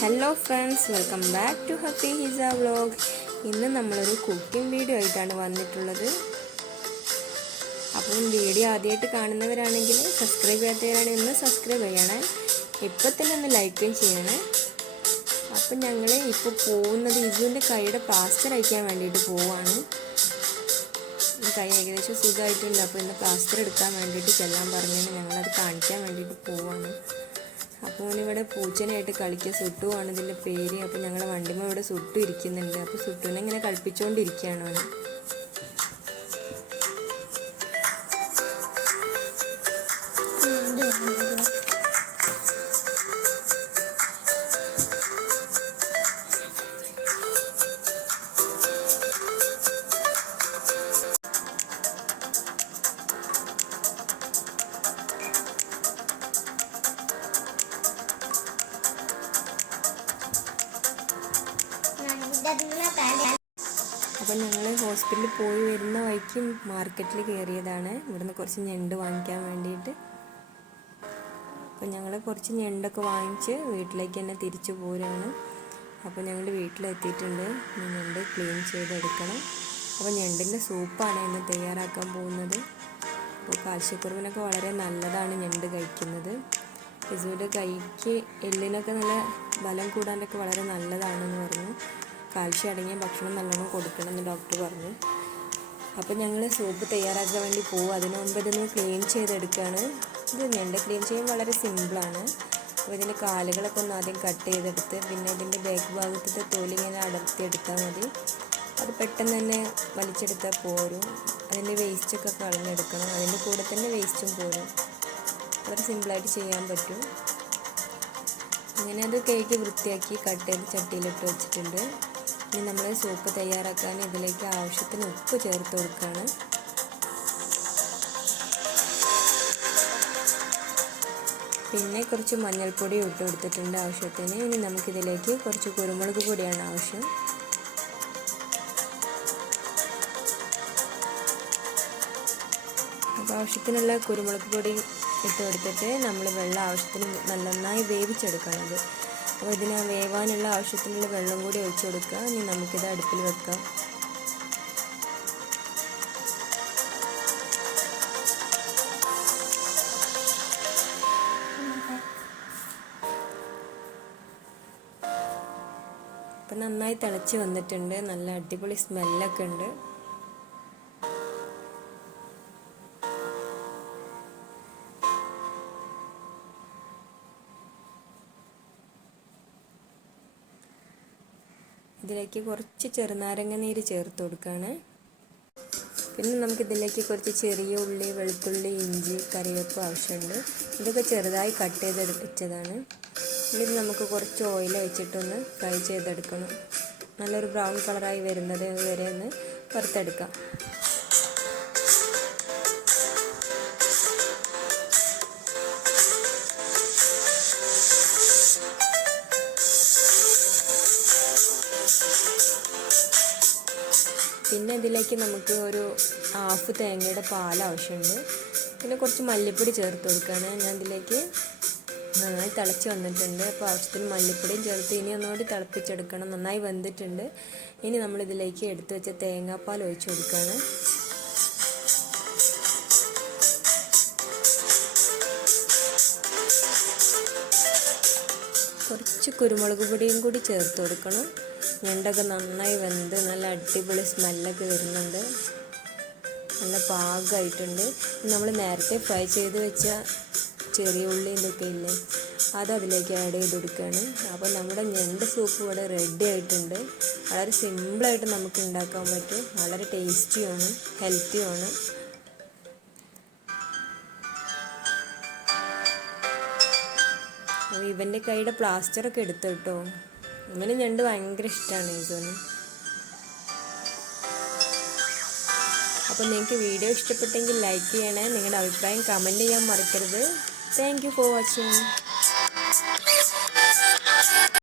Hello friends, welcome back to happy Hisa vlog. ഇന്ന് നമ്മളൊരു cooking video ആയിട്ടാണ് വന്നിട്ടുള്ളത്. അപ്പം വീഡിയോ ആദ്യമായിട്ട് കാണുന്നവരാണെങ്കിൽ സബ്സ്ക്രൈബ് ചെയ്യാത്തവരാണെങ്കിൽ ഒന്ന് സബ്സ്ക്രൈബ് ചെയ്യണേ. ഇപ്പം തന്നെ ഒന്ന് ലൈക്കും ചെയ്യണേ. അപ്പം ഞങ്ങൾ ഇപ്പോൾ പോകുന്നത് ഇസുവിൻ്റെ കൈയുടെ പ്ലാസ്റ്റർ അയക്കാൻ വേണ്ടിയിട്ട് പോവുകയാണ്. കൈ ഏകദേശം സുഖമായിട്ടുണ്ട്. അപ്പോൾ ഇന്ന് പ്ലാസ്റ്റർ എടുക്കാൻ വേണ്ടിയിട്ട് ചെല്ലാൻ പറഞ്ഞാൽ ഞങ്ങളത് കാണിക്കാൻ വേണ്ടിയിട്ട് പോവുകയാണ്. അപ്പോൾ ഓനിവിടെ പൂച്ചനായിട്ട് കളിക്കുക. സുട്ടുവാണ് ഇതിൻ്റെ പേര്. അപ്പോൾ ഞങ്ങളുടെ വണ്ടിമ്മ ഇവിടെ സുട്ടു ഇരിക്കുന്നുണ്ട്. അപ്പോൾ സുട്ടുവിനെ ഇങ്ങനെ കളിപ്പിച്ചുകൊണ്ടിരിക്കുകയാണ് അവന്. അപ്പം ഞങ്ങൾ ഹോസ്പിറ്റലിൽ പോയി വരുന്ന വഴിക്ക് മാർക്കറ്റിൽ കയറിയതാണ്. ഇവിടുന്ന് കുറച്ച് ഞണ്ട് വാങ്ങിക്കാൻ വേണ്ടിയിട്ട്. അപ്പം ഞങ്ങൾ കുറച്ച് ഞണ്ടൊക്കെ വാങ്ങിച്ച് വീട്ടിലേക്ക് തന്നെ തിരിച്ചു പോരാണ്. അപ്പോൾ ഞങ്ങൾ വീട്ടിലെത്തിയിട്ടുണ്ട്. ഞണ്ട് ക്ലീൻ ചെയ്തെടുക്കണം. അപ്പോൾ ഞണ്ടിൻ്റെ സൂപ്പാണ് ഇന്ന് തയ്യാറാക്കാൻ പോകുന്നത്. അപ്പോൾ കാൽസ്യക്കുറവിനൊക്കെ വളരെ നല്ലതാണ് ഞണ്ട് കഴിക്കുന്നത്. ഇസുവിൻ്റെ കൈക്ക് എല്ലിനൊക്കെ നല്ല ബലം കൂടാനൊക്കെ വളരെ നല്ലതാണെന്ന് പറഞ്ഞു. കാൽഷ്യം അടങ്ങിയ ഭക്ഷണം നല്ലോണം കൊടുക്കണമെന്ന് ഡോക്ടർ പറഞ്ഞു. അപ്പോൾ ഞങ്ങൾ സൂപ്പ് തയ്യാറാക്കാൻ വേണ്ടി പോകും. അതിന് മുമ്പ് ഇതൊന്ന് ക്ലീൻ ചെയ്തെടുക്കുകയാണ്. ഇത് ഞണ്ട് ക്ലീൻ ചെയ്യാൻ വളരെ സിമ്പിളാണ്. അപ്പോൾ ഇതിൻ്റെ കാലുകളൊക്കെ ഒന്ന് ആദ്യം കട്ട് ചെയ്തെടുത്ത് പിന്നെ ഇതിൻ്റെ ബാക്ക് ഭാഗത്തെ തോലിങ്ങനെ അടർത്തിയെടുത്താൽ മതി. അത് പെട്ടെന്ന് തന്നെ വലിച്ചെടുത്താൽ പോരും. അതിൻ്റെ വേസ്റ്റൊക്കെ കളഞ്ഞെടുക്കണം. അതിൻ്റെ കൂടെ തന്നെ വേസ്റ്റും പോരും. വളരെ സിമ്പിളായിട്ട് ചെയ്യാൻ പറ്റും. അങ്ങനെ അത് കേക്ക് വൃത്തിയാക്കി കട്ട് ചെയ്ത് ചട്ടിയിലിട്ട് വെച്ചിട്ടുണ്ട്. ഇനി നമ്മൾ സൂപ്പ് തയ്യാറാക്കാൻ ഇതിലേക്ക് ആവശ്യത്തിന് ഉപ്പ് ചേർത്ത് കൊടുക്കുകയാണ്. പിന്നെ കുറച്ച് മഞ്ഞൾപ്പൊടി ഇട്ട് കൊടുത്തിട്ടുണ്ട് ആവശ്യത്തിന്. ഇനി നമുക്കിതിലേക്ക് കുറച്ച് കുരുമുളക് പൊടിയാണ് ആവശ്യം. അപ്പോൾ ആവശ്യത്തിനുള്ള കുരുമുളക് പൊടി ഇട്ട് കൊടുത്തിട്ട് നമ്മൾ വെള്ളം ആവശ്യത്തിന് നന്നായി വേവിച്ചെടുക്കണത്. അപ്പോൾ ഇതിന് വേവാനുള്ള ആവശ്യത്തിനുള്ള വെള്ളം കൂടി ഒഴിച്ചു കൊടുക്കുക. ഇനി നമുക്കിത് അടുപ്പിൽ വെക്കാം. അപ്പം നന്നായി തിളച്ച് വന്നിട്ടുണ്ട്. നല്ല അടിപൊളി സ്മെല്ലൊക്കെ ഉണ്ട്. ഇതിലേക്ക് കുറച്ച് ചെറുനാരങ്ങ നീര് ചേർത്ത് കൊടുക്കുകയാണ്. പിന്നെ നമുക്കിതിലേക്ക് കുറച്ച് ചെറിയ ഉള്ളി, വെളുത്തുള്ളി, ഇഞ്ചി, കറിവേപ്പ് ആവശ്യമുണ്ട്. ഇതൊക്കെ ചെറുതായി കട്ട് ചെയ്ത് വെച്ചതാണ്. ഇത് നമുക്ക് കുറച്ച് ഓയിൽ വെച്ചിട്ടൊന്ന് ഫ്രൈ ചെയ്തെടുക്കണം. നല്ലൊരു ബ്രൗൺ കളറായി വരുന്നത് വരെ ഒന്ന് വറുത്തെടുക്കാം. പിന്നെ ഇതിലേക്ക് നമുക്ക് ഒരു ഹാഫ് തേങ്ങയുടെ പാൽ ആവശ്യമുണ്ട്. പിന്നെ കുറച്ച് മല്ലിപ്പൊടി ചേർത്ത് കൊടുക്കുകയാണ്. ഞാൻ ഇതിലേക്ക് നന്നായി തിളച്ച് വന്നിട്ടുണ്ട്. അപ്പോൾ ആവശ്യത്തിന് മല്ലിപ്പൊടിയും ചേർത്ത് ഇനി ഒന്നുകൂടി തിളപ്പിച്ചെടുക്കണം. നന്നായി വെന്തിട്ടുണ്ട്. ഇനി നമ്മളിതിലേക്ക് എടുത്തു വെച്ച തേങ്ങാപ്പാൽ ഒഴിച്ച് കൊടുക്കുകയാണ്. കുറച്ച് കുരുമുളക് പൊടിയും കൂടി ചേർത്ത് കൊടുക്കണം. ഞണ്ടൊക്കെ നന്നായി വെന്ത് നല്ല അടിപൊളി സ്മെല്ലൊക്കെ വരുന്നുണ്ട്. നല്ല പാകമായിട്ടുണ്ട്. നമ്മൾ നേരത്തെ ഫ്രൈ ചെയ്ത് വെച്ച ചെറിയ ഉള്ളി ഇതൊക്കെ ഇല്ലേ, അത് അതിലേക്ക് ആഡ് ചെയ്ത് കൊടുക്കുകയാണ്. അപ്പോൾ നമ്മുടെ ഞണ്ട് സൂപ്പ് ഇവിടെ റെഡി ആയിട്ടുണ്ട്. വളരെ സിമ്പിളായിട്ട് നമുക്ക് ഉണ്ടാക്കാൻ പറ്റും. വളരെ ടേസ്റ്റിയാണ്, ഹെൽത്തിയുമാണ്. അപ്പോൾ ഇവൻ്റെ കൈയുടെ പ്ലാസ്റ്ററൊക്കെ എടുത്തു കേട്ടോ. ഇവന് ഞണ്ട് ഭയങ്കര ഇഷ്ടമാണ് ഇതൊന്ന്. അപ്പോൾ നിങ്ങൾക്ക് വീഡിയോ ഇഷ്ടപ്പെട്ടെങ്കിൽ ലൈക്ക് ചെയ്യണേ. നിങ്ങളുടെ അഭിപ്രായം കമൻറ്റ് ചെയ്യാൻ മറക്കരുത്. Thank you for watching.